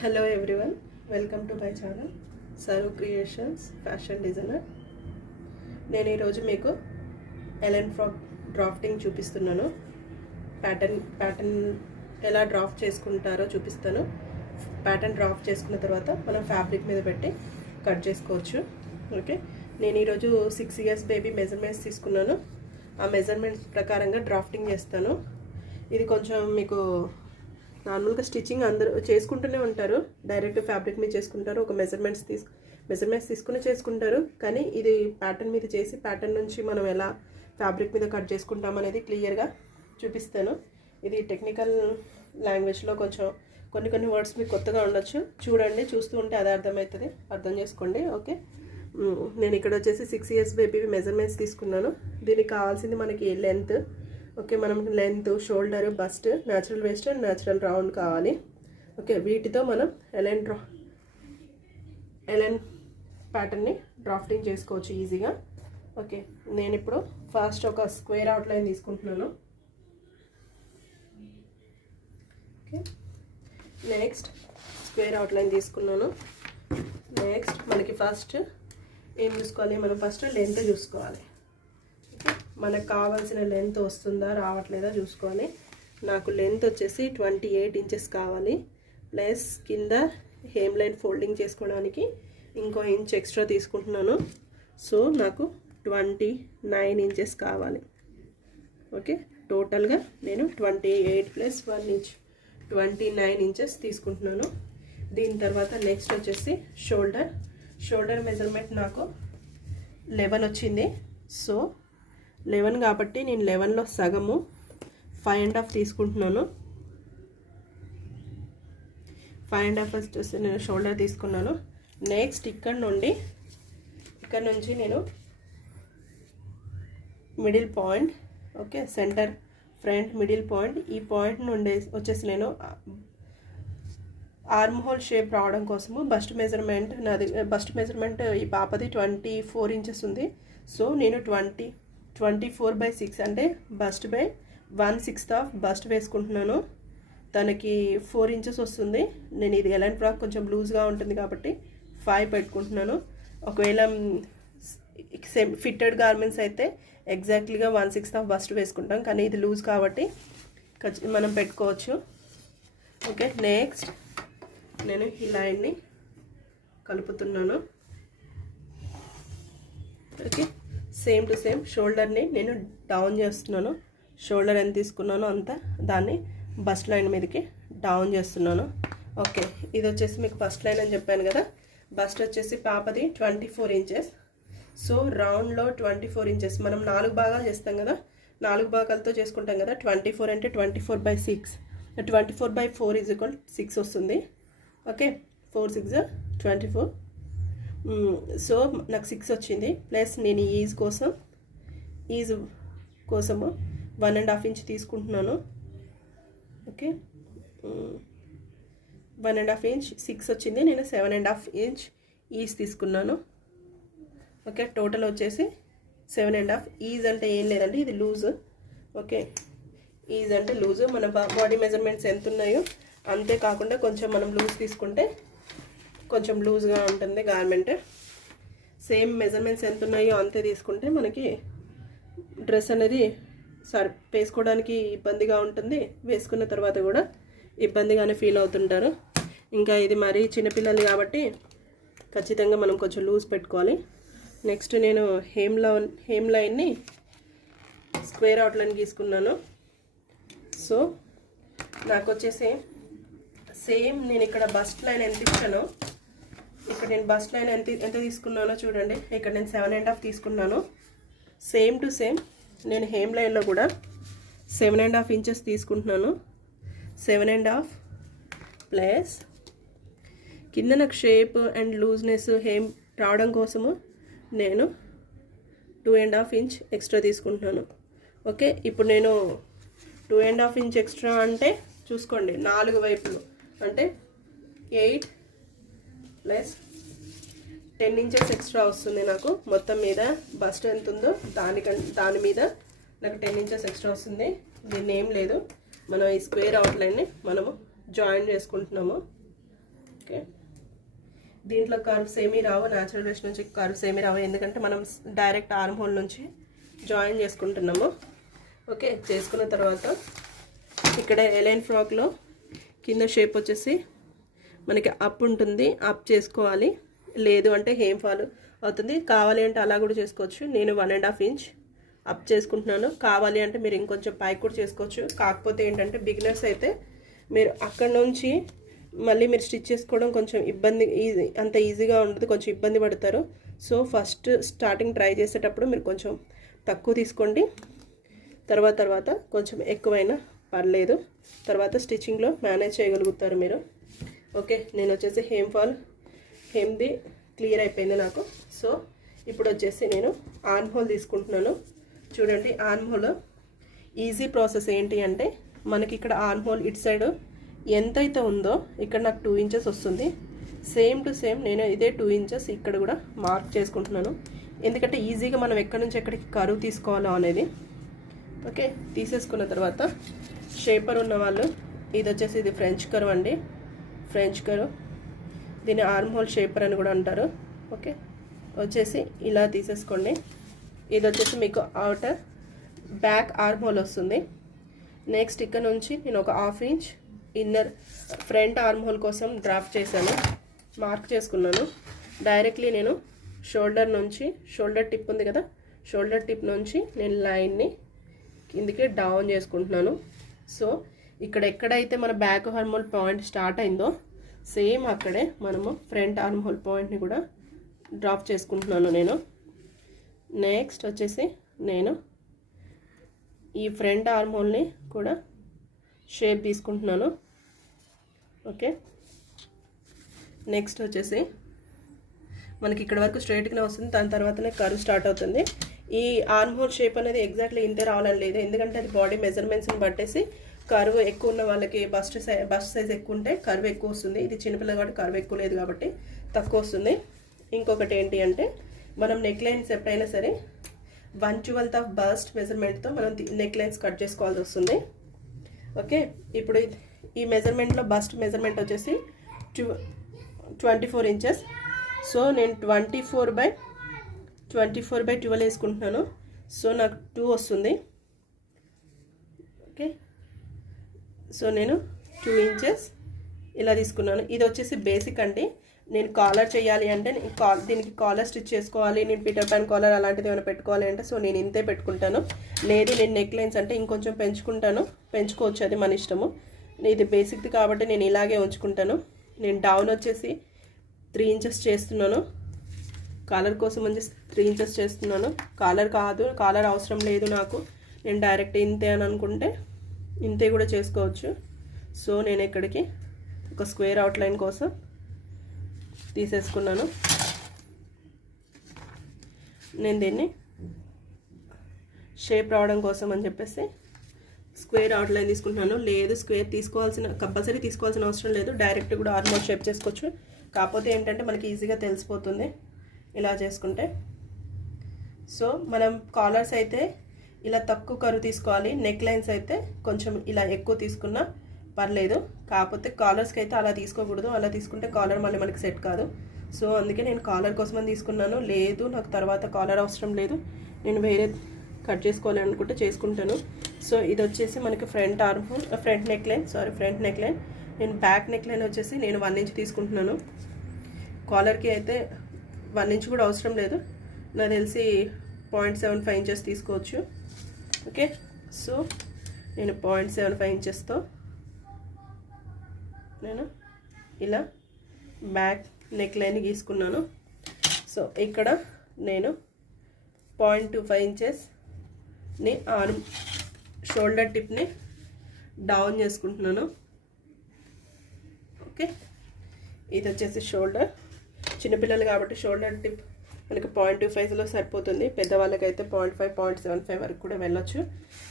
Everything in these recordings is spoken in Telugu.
Hello everyone, welcome to my channel Saru Creations Fashion Designer. నేను ఈరోజు మీకు ఎలెన్ ఫ్రాక్ డ్రాఫ్టింగ్ చూపిస్తున్నాను. ప్యాటర్న్ ఎలా డ్రాఫ్ట్ చేసుకుంటారో చూపిస్తాను. ప్యాటర్న్ డ్రాఫ్ట్ చేసుకున్న తర్వాత మనం ఫ్యాబ్రిక్ మీద పెట్టి కట్ చేసుకోవచ్చు. ఓకే, నేను ఈరోజు 6 years బేబీ మెజర్మెంట్స్ తీసుకున్నాను. ఆ మెజర్మెంట్స్ ప్రకారంగా డ్రాఫ్టింగ్ చేస్తాను. ఇది కొంచెం మీకు నార్మల్గా స్టిచ్చింగ్ అందరూ చేసుకుంటూనే ఉంటారు, డైరెక్ట్ ఫ్యాబ్రిక్ మీద చేసుకుంటారు, ఒక మెజర్మెంట్స్ తీసుకుని చేసుకుంటారు. కానీ ఇది ప్యాటర్న్ మీద చేసి ప్యాటర్న్ నుంచి మనం ఎలా ఫ్యాబ్రిక్ మీద కట్ చేసుకుంటాం అనేది క్లియర్గా చూపిస్తాను. ఇది టెక్నికల్ లాంగ్వేజ్లో కొంచెం కొన్ని వర్డ్స్ మీకు కొత్తగా ఉండొచ్చు. చూడండి, చూస్తూ ఉంటే అదే అర్థమవుతుంది, అర్థం చేసుకోండి. ఓకే, నేను ఇక్కడ వచ్చేసి 6 years బేబీ మెజర్మెంట్స్ తీసుకున్నాను. దీనికి కావాల్సింది మనకి లెంత్. ఓకే, మనం length, shoulder, bust, natural waist and natural round కావాలి. ఓకే, వీటితో మనం ఎలెన్ ప్యాటర్న్ని డ్రాఫ్టింగ్ చేసుకోవచ్చు ఈజీగా. ఓకే, నేను ఇప్పుడు ఫస్ట్ ఒక స్క్వేర్ అవుట్లైన్ తీసుకుంటున్నాను. ఓకే, నెక్స్ట్ స్క్వేర్ అవుట్లైన్ తీసుకున్నాను. నెక్స్ట్ మనకి ఫస్ట్ ఏం చూసుకోవాలి, మనం ఫస్ట్ లెంత్ చూసుకోవాలి. మనకు కావాల్సిన లెంత్ వస్తుందా రావట్లేదా చూసుకోవాలి. నాకు లెంత్ వచ్చేసి 28 inches కావాలి. ప్లస్ కింద హేమ్ లైన్ ఫోల్డింగ్ చేసుకోవడానికి ఇంకో ఇంచ్ ఎక్స్ట్రా తీసుకుంటున్నాను. సో నాకు 29 inches కావాలి. ఓకే, టోటల్గా నేను 28 + 1 inch 29 inches తీసుకుంటున్నాను. దీని తర్వాత నెక్స్ట్ వచ్చేసి షోల్డర్ మెజర్మెంట్ నాకు 11 వచ్చింది. సో 11 కాబట్టి నేను 11లో సగము 5.5 తీసుకుంటున్నాను. 5.5 వచ్చేసి నేను షోల్డర్ తీసుకున్నాను. నెక్స్ట్ ఇక్కడ నుంచి నేను middle point, okay, centre front middle point, ఈ పాయింట్ నుండి వచ్చేసి నేను ఆర్మ్ హోల్ షేప్ రావడం కోసము బస్ట్ మెజర్మెంట్ ఈ పాపది 24 inches ఉంది. సో నేను 24/6 అంటే బస్ట్ బై 1/6 ఆఫ్ బస్ట్ వేసుకుంటున్నాను. తనకి 4 inches వస్తుంది. నేను ఇది ఎలెన్ ఫ్రాక్ కొంచెం లూజ్గా ఉంటుంది కాబట్టి 5 పెట్టుకుంటున్నాను. ఒకవేళ ఫిట్టెడ్ గార్మెంట్స్ అయితే ఎగ్జాక్ట్లీగా 1/6 ఆఫ్ బస్ట్ వేసుకుంటాం, కానీ ఇది లూజ్ కాబట్టి మనం పెట్టుకోవచ్చు. ఓకే, నెక్స్ట్ నేను ఈ లైన్ని కలుపుతున్నాను. ఓకే, సేమ్ టు సేమ్ షోల్డర్ని నేను డౌన్ చేస్తున్నాను. షోల్డర్ ఎంత తీసుకున్నానో అంత దాన్ని బస్ట్ లైన్ మీదకి డౌన్ చేస్తున్నాను. ఓకే, ఇది వచ్చేసి మీకు ఫస్ట్ లైన్ అని చెప్పాను కదా. బస్ట్ వచ్చేసి పాపది 24 inches. సో రౌండ్లో 24 inches మనం 4 భాగాలు చేస్తాం కదా, 4 భాగాలతో చేసుకుంటాం కదా. 24 అంటే 24/6, 24/4 = 6 వస్తుంది. ఓకే, 4 6 24. సో నాకు 6 వచ్చింది. ప్లస్ నేను ఈజ్ కోసము 1.5 inch తీసుకుంటున్నాను. ఓకే, 1.5 inch 6 వచ్చింది. నేను 7.5 inch ఈజ్ తీసుకున్నాను. ఓకే, టోటల్ వచ్చేసి 7.5. ఈజ్ అంటే ఏం లేదండి, ఇది లూజ్. ఓకే, ఈజ్ అంటే లూజు. మన బాడీ మెజర్మెంట్స్ ఎంత ఉన్నాయో అంతే కాకుండా కొంచెం మనం లూజ్ తీసుకుంటే కొంచెం లూజ్గా ఉంటుంది గార్మెంట్. సేమ్ మెజర్మెంట్స్ ఎంత ఉన్నాయో అంతే తీసుకుంటే మనకి డ్రెస్ అనేది వేసుకోవడానికి ఇబ్బందిగా ఉంటుంది, వేసుకున్న తర్వాత కూడా ఇబ్బందిగానే ఫీల్ అవుతుంటారు. ఇంకా ఇది మరీ చిన్నపిల్లలు కాబట్టి ఖచ్చితంగా మనం కొంచెం లూజ్ పెట్టుకోవాలి. నెక్స్ట్ నేను హేమ్ లైన్ని స్క్వేర్ అవుట్లైన్ గీసుకున్నాను. సో నాకు వచ్చేసి సేమ్ నేను ఇక్కడ బస్ట్ లైన్ ఎంత ఇచ్చానో, ఇక్కడ నేను బస్ట్ లైన్ ఎంత తీసుకున్నానో చూడండి. ఇక్కడ నేను 7.5 తీసుకున్నాను. సేమ్ టు సేమ్ నేను హేమ్ లైన్లో కూడా 7.5 inches తీసుకుంటున్నాను. 7.5 ప్లస్ కింద నాకు షేప్ అండ్ లూజ్నెస్ హేమ్ రావడం కోసము నేను 2.5 inch ఎక్స్ట్రా తీసుకుంటున్నాను. ఓకే, ఇప్పుడు నేను 2.5 inch ఎక్స్ట్రా అంటే చూసుకోండి, 4 వైపులు అంటే 8 + 10 inches ఎక్స్ట్రా వస్తుంది నాకు. మొత్తం మీద బస్ట్ ఎంత ఉందో దాని మీద నాకు 10 inches ఎక్స్ట్రా వస్తుంది. దీన్ని ఏం లేదు, మనం ఈ స్క్వేర్ అవుట్లైన్ని మనము జాయిన్ చేసుకుంటున్నాము. ఓకే, దీంట్లో కర్వ్స్ ఏమీ రావు, న్యాచురల్ బ్రష్ నుంచి కర్వ్స్ ఏమీ రావు, ఎందుకంటే మనం డైరెక్ట్ ఆర్మ్ హోల్ నుంచి జాయిన్ చేసుకుంటున్నాము. ఓకే, చేసుకున్న తర్వాత ఇక్కడ ఎలైన్ ఫ్రాక్లో కింద షేప్ వచ్చేసి మనకి అప్ ఉంటుంది, అప్ చేసుకోవాలి. లేదు అంటే హేమ్ ఫాల్ అవుతుంది. కావాలి అంటే అలా కూడా చేసుకోవచ్చు. నేను 1.5 ఇంచ్ అప్ చేసుకుంటున్నాను. కావాలి అంటే మీరు ఇంకొంచెం పైకి కూడా చేసుకోవచ్చు. కాకపోతే ఏంటంటే బిగినర్స్ అయితే మీరు అక్కడ నుంచి మళ్ళీ మీరు స్టిచ్ చేసుకోవడం కొంచెం ఇబ్బంది, అంత ఈజీగా ఉండదు, కొంచెం ఇబ్బంది పడతారు. సో ఫస్ట్ స్టార్టింగ్ ట్రై చేసేటప్పుడు మీరు కొంచెం తక్కువ తీసుకోండి. తర్వాత కొంచెం ఎక్కువైనా పర్లేదు, తర్వాత స్టిచ్చింగ్లో మేనేజ్ చేయగలుగుతారు మీరు. ఓకే, నేను వచ్చేసి హేమ్ది క్లియర్ అయిపోయింది నాకు. సో ఇప్పుడు వచ్చేసి నేను ఆర్మ్ హోల్ తీసుకుంటున్నాను. చూడండి, ఆర్మ్ హోల్ ఈజీ ప్రాసెస్ ఏంటి అంటే మనకి ఇక్కడ ఆర్మ్ హోల్ ఇటు సైడ్ ఎంతైతే ఉందో ఇక్కడ నాకు 2 ఇంచెస్ వస్తుంది. సేమ్ టు సేమ్ నేను ఇదే 2 ఇంచెస్ ఇక్కడ కూడా మార్క్ చేసుకుంటున్నాను, ఎందుకంటే ఈజీగా మనం ఎక్కడి నుంచి ఎక్కడికి కరువు తీసుకోవాలో అనేది. ఓకే, తీసేసుకున్న తర్వాత షేపర్ ఉన్న వాళ్ళు ఇది వచ్చేసి ఇది ఫ్రెంచ్ కర్వ్ అండి, ఫ్రెంచ్ కర్వ్, దీన్ని ఆర్మ్ హోల్ షేపర్ అని కూడా అంటారు. ఓకే, వచ్చేసి ఇలా తీసేసుకోండి. ఇది వచ్చేసి మీకు అవుటర్ బ్యాక్ ఆర్మ్ హోల్ వస్తుంది. నెక్స్ట్ ఇక్కడ నుంచి నేను ఒక 1/2 inch inner front arm whole కోసం డ్రాఫ్ట్ చేశాను, మార్క్ చేసుకున్నాను. డైరెక్ట్లీ నేను షోల్డర్ టిప్ ఉంది కదా, షోల్డర్ టిప్ నుంచి నేను లైన్ని కిందికి డౌన్ చేసుకుంటున్నాను. సో ఇక్కడ ఎక్కడైతే మన back arm whole point start అయిందో సేమ్ అక్కడే మనము ఫ్రంట్ ఆర్మ్ హోల్ పాయింట్ని కూడా డ్రాప్ చేసుకుంటున్నాను నేను. నెక్స్ట్ వచ్చేసి నేను ఈ ఫ్రంట్ ఆర్మ్ హోల్ని కూడా షేప్ తీసుకుంటున్నాను. ఓకే, నెక్స్ట్ వచ్చేసి మనకి ఇక్కడ వరకు స్ట్రైట్గానే వస్తుంది, దాని తర్వాతనే కర్వ్ స్టార్ట్ అవుతుంది. ఈ ఆర్మ్ హోల్ షేప్ అనేది ఎగ్జాక్ట్లీ ఇంతే రావాలని లేదు, ఎందుకంటే అది బాడీ మెజర్మెంట్స్ని బట్టేసి కర్వ్ ఎక్కువ ఉన్న వాళ్ళకి బస్ట్ సైజ్ ఎక్కువ ఉంటే కర్వ్ ఎక్కువ వస్తుంది. ఇది చిన్నపిల్ల కాబట్టి కర్వ్ ఎక్కువ లేదు కాబట్టి తక్కువ వస్తుంది. ఇంకొకటి ఏంటి అంటే మనం నెక్ లైన్స్ ఎప్పుడైనా సరే 1/12 ఆఫ్ బస్ట్ మెజర్మెంట్తో మనం నెక్ లైన్స్ కట్ చేసుకోవాల్సి వస్తుంది. ఓకే, ఇప్పుడు ఈ మెజర్మెంట్లో బస్ట్ మెజర్మెంట్ వచ్చేసి 24 ఇంచెస్. సో నేను 24/12 వేసుకుంటున్నాను. సో నాకు 2 వస్తుంది. ఓకే, సో నేను 2 ఇంచెస్ ఇలా తీసుకున్నాను. ఇది వచ్చేసి బేసిక్ అండి. నేను కాలర్ చేయాలి అంటే దీనికి కాలర్ స్టిచ్ చేసుకోవాలి, నేను పీటర్ ప్యాన్ కాలర్ అలాంటిది ఏమైనా పెట్టుకోవాలి అంటే సో నేను ఇంతే పెట్టుకుంటాను. లేదు నేను నెక్ లైన్స్ అంటే ఇంకొంచెం పెంచుకోవచ్చు, అది మన ఇష్టము. ఇది బేసిక్ది కాబట్టి నేను ఇలాగే ఉంచుకుంటాను. నేను డౌన్ వచ్చేసి 3 ఇంచెస్ చేస్తున్నాను, కాలర్ కోసం వచ్చేసి 3 ఇంచెస్ చేస్తున్నాను. కాలర్ అవసరం లేదు నాకు, నేను డైరెక్ట్ ఇంతే అని అనుకుంటే ఇంతే కూడా చేసుకోవచ్చు. సో నేను ఇక్కడికి ఒక స్క్వేర్ అవుట్లైన్ కోసం తీసేసుకున్నాను. నేను దీన్ని షేప్ రావడం కోసం అని చెప్పేసి స్క్వేర్ అవుట్లైన్ తీసుకుంటున్నాను. లేదు స్క్వేర్ కంపల్సరీ తీసుకోవాల్సిన అవసరం లేదు, డైరెక్ట్ కూడా ఆర్మ్ హోల్ షేప్ చేసుకోవచ్చు. కాకపోతే ఏంటంటే మనకి ఈజీగా తెలిసిపోతుంది ఇలా చేసుకుంటే. సో మనం కాలర్స్ అయితే ఇలా తక్కువ కరువు తీసుకోవాలి, నెక్ లైన్స్ అయితే కొంచెం ఇలా ఎక్కువ తీసుకున్నా పర్లేదు. కాకపోతే కాలర్స్కి అయితే అలా తీసుకోకూడదు, అలా తీసుకుంటే కాలర్ మళ్ళీ మనకి సెట్ కాదు. సో అందుకే నేను కాలర్ కోసమని తీసుకున్నాను. లేదు నాకు తర్వాత కాలర్ అవసరం లేదు, నేను వేరే కట్ చేసుకోవాలి అనుకుంటే చేసుకుంటాను. సో ఇది వచ్చేసి మనకి ఫ్రంట్ నెక్ లైన్. నేను బ్యాక్ నెక్ లైన్ వచ్చేసి నేను 1 ఇంచ్ తీసుకుంటున్నాను. కాలర్కి అయితే 1 ఇంచ్ కూడా అవసరం లేదు, నాకు తెలిసి 0.75 ఇంచెస్ తీసుకోవచ్చు. ఓకే, సో నేను 0.75 ఇంచెస్తో నేను ఇలా బ్యాక్ నెక్ లైన్ గీసుకున్నాను. సో ఇక్కడ నేను 0.25 ఇంచెస్ని షోల్డర్ టిప్ని డౌన్ చేసుకుంటున్నాను. ఓకే, ఇది వచ్చేసి షోల్డర్, చిన్నపిల్లలు కాబట్టి షోల్డర్ టిప్ మనకి 0.25లో సరిపోతుంది. పెద్దవాళ్ళకైతే 0.5 0.75 వరకు కూడా వెళ్ళొచ్చు.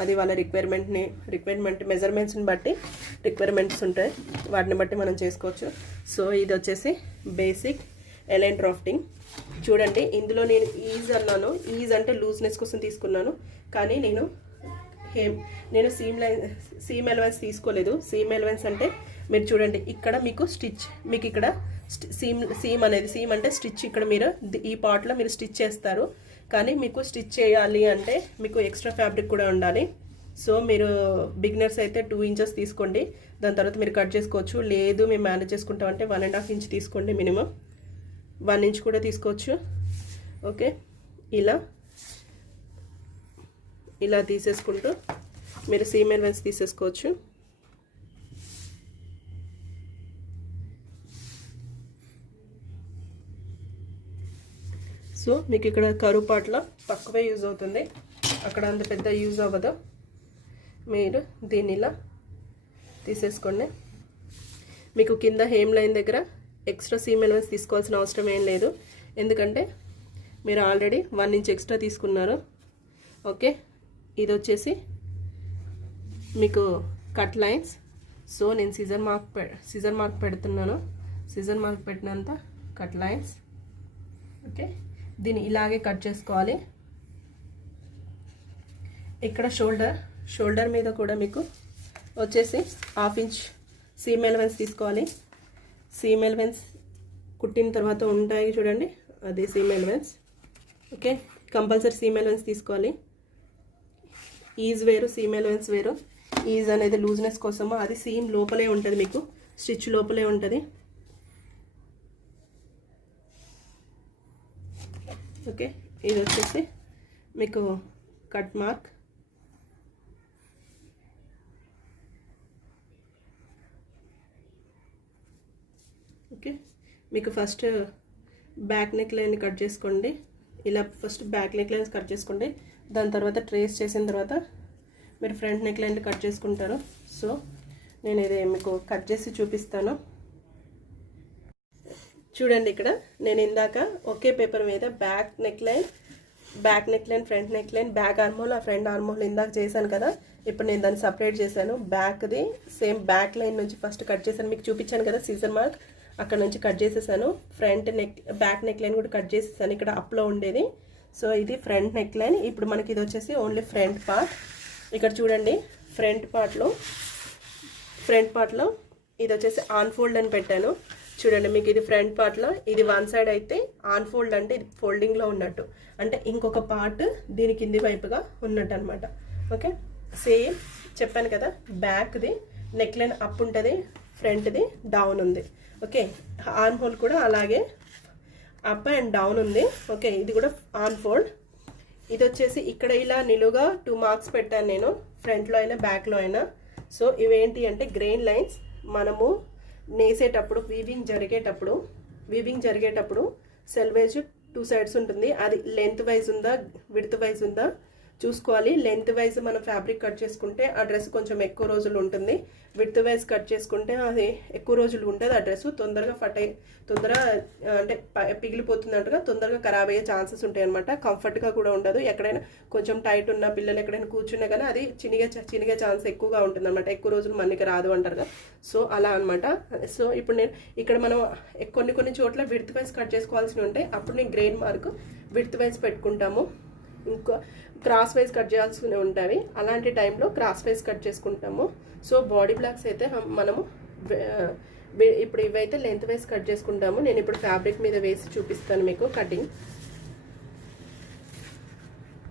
అది వాళ్ళ రిక్వైర్మెంట్ మెజర్మెంట్స్ని బట్టి రిక్వైర్మెంట్స్ ఉంటాయి, వాటిని బట్టి మనం చేసుకోవచ్చు. సో ఇది వచ్చేసి బేసిక్ ఎలైన్ డ్రాఫ్టింగ్. చూడండి, ఇందులో నేను అన్నాను, అంటే లూజ్నెస్ కోసం తీసుకున్నాను, కానీ నేను సీమ్ ఎలవెన్స్ తీసుకోలేదు. సీమ్ ఎలవెన్స్ అంటే మీరు చూడండి ఇక్కడ మీకు స్టిచ్, మీకు ఇక్కడ సీమ్ అనేది, సీమ్ అంటే స్టిచ్, ఇక్కడ మీరు ఈ పార్ట్లో మీరు స్టిచ్ చేస్తారు. కానీ మీకు స్టిచ్ చేయాలి అంటే మీకు ఎక్స్ట్రా ఫ్యాబ్రిక్ కూడా ఉండాలి. సో మీరు బిగినర్స్ అయితే 2 ఇంచెస్ తీసుకోండి, దాని తర్వాత మీరు కట్ చేసుకోవచ్చు. లేదు మేము మేనేజ్ చేసుకుంటాం అంటే 1.5 ఇంచ్ తీసుకోండి, మినిమం 1 ఇంచ్ కూడా తీసుకోవచ్చు. ఓకే, ఇలా తీసేసుకుంటూ మీరు సీమ్ ఎలవెన్స్ తీసేసుకోవచ్చు. సో మీకు ఇక్కడ కరువు పార్ట్లో తక్కువే యూజ్ అవుతుంది, అక్కడ అంత పెద్ద యూజ్ అవ్వదు. మీరు దీన్ని ఇలా తీసేసుకోండి. మీకు కింద హేమ్ లైన్ దగ్గర ఎక్స్ట్రా సీమ్ ఎలవెన్స్ తీసుకోవాల్సిన అవసరం ఏం లేదు, ఎందుకంటే మీరు ఆల్రెడీ 1 ఇంచ్ ఎక్స్ట్రా తీసుకున్నారు. ఓకే, ఇది వచ్చేసి మీకు కట్ లైన్స్. సో నేను సిజర్ మార్క్ పెడుతున్నాను, సిజర్ మార్క్ పెట్టినంత కట్ లైన్స్. ఓకే, దీన్ని ఇలాగే కట్ చేసుకోవాలి. ఇక్కడ షోల్డర్ మీద కూడా మీకు వచ్చేసి 1/2 ఇంచ్ సీమ్ ఎలవెన్స్ తీసుకోవాలి. సీమ్ ఎలవెన్స్ కుట్టిన తర్వాత ఉంటాయి చూడండి, అదే seam allowance. Okay, compulsory seam allowance తీసుకోవాలి. ఈజ్ వేరు, సీమ్ ఎలవెన్స్ వేరు. ఈజ్ అనేది లూజ్నెస్ కోసము, అది సీమ్ లోపలే ఉంటుంది, మీకు స్టిచ్ లోపలే ఉంటుంది. ఓకే, ఇది వచ్చేసి మీకు కట్ మార్క్. ఓకే, మీకు first back neck line cut చేసుకోండి. ఇలా first back neck lines cut చేసుకోండి, దాని తర్వాత ట్రేస్ చేసిన తర్వాత మీరు ఫ్రంట్ నెక్ లైన్ కట్ చేసుకుంటారు. సో నేను ఇది మీకు కట్ చేసి చూపిస్తాను. చూడండి, ఇక్కడ నేను ఇందాక ఒకే పేపర్ మీద back neck line, front neck line, back armhole, ఆ ఫ్రంట్ ఆర్మోల్ ఇందాక చేశాను కదా. ఇప్పుడు నేను దాన్ని సపరేట్ చేశాను. బ్యాక్ది సేమ్ బ్యాక్ లైన్ నుంచి ఫస్ట్ కట్ చేశాను, మీకు చూపించాను కదా సీజర్ మార్క్, అక్కడ నుంచి కట్ చేసేసాను. బ్యాక్ నెక్ లైన్ కూడా కట్ చేసేసాను, ఇక్కడ అప్లో ఉండేది. సో ఇది ఫ్రంట్ నెక్ లైన్. ఇప్పుడు మనకి ఇది వచ్చేసి ఓన్లీ ఫ్రంట్ పార్ట్. ఇక్కడ చూడండి, ఫ్రంట్ పార్ట్లో ఇది వచ్చేసి ఆన్ ఫోల్డ్ అని పెట్టాను. చూడండి, మీకు ఇది ఫ్రంట్ పార్ట్లో, ఇది 1 సైడ్ అయితే ఆన్ ఫోల్డ్ అంటే ఇది ఫోల్డింగ్లో ఉన్నట్టు, అంటే ఇంకొక పార్ట్ దీని కింది వైపుగా ఉన్నట్టు అనమాట. ఓకే, సేమ్ చెప్పాను కదా, బ్యాక్ది నెక్ లైన్ అప్ ఉంటుంది, ఫ్రంట్ది డౌన్ ఉంది. ఓకే, ఆర్మ్ హోల్ కూడా అలాగే అప్ అండ్ డౌన్ ఉంది. ఓకే, ఇది కూడా ఆన్ ఫోల్డ్. ఇది వచ్చేసి ఇక్కడ ఇలా నిలువుగా 2 మార్క్స్ పెట్టాను నేను, ఫ్రంట్లో అయినా బ్యాక్లో అయినా. సో ఇవేంటి అంటే గ్రెయిన్ లైన్స్. మనము నేసేటప్పుడు వీవింగ్ జరిగేటప్పుడు సెల్వేజ్ 2 సైడ్స్ ఉంటుంది, అది లెంత్ వైజ్ ఉందా విడ్త్ వైజ్ ఉందా చూసుకోవాలి. లెంత్ వైజ్ మనం ఫ్యాబ్రిక్ కట్ చేసుకుంటే ఆ డ్రెస్ కొంచెం ఎక్కువ రోజులు ఉంటుంది, విడ్త్ వైజ్ కట్ చేసుకుంటే అది ఎక్కువ రోజులు ఉంటుంది. ఆ డ్రెస్ తొందరగా తొందరగా అంటే పిగిలిపోతున్నట్టుగా తొందరగా ఖరాబ్ అయ్యే ఛాన్సెస్ ఉంటాయి అనమాట. కంఫర్ట్గా కూడా ఉండదు, ఎక్కడైనా కొంచెం టైట్ ఉన్న పిల్లలు ఎక్కడైనా కూర్చున్నా కానీ అది చినిగే ఛాన్స్ ఎక్కువగా ఉంటుంది అనమాట, ఎక్కువ రోజులు మన్నికి రాదు అంటారు కదా. సో అలా అనమాట. సో ఇప్పుడు నేను ఇక్కడ మనం కొన్ని చోట్ల విడ్త్ వైజ్ కట్ చేసుకోవాల్సి ఉంటాయి, అప్పుడు నేను గ్రెయిన్ మార్క్ విడ్త్ వైజ్ పెట్టుకుంటాము. ఇంకా క్రాస్ వైజ్ కట్ చేయాల్సి ఉంటాయి, అలాంటి టైంలో క్రాస్ వైజ్ కట్ చేసుకుంటాము. సో బాడీ బ్లాక్స్ అయితే మనము ఇప్పుడు ఇవైతే లెంత్ వైజ్ కట్ చేసుకుంటాము. నేను ఇప్పుడు ఫ్యాబ్రిక్ మీద వేసి చూపిస్తాను మీకు కటింగ్.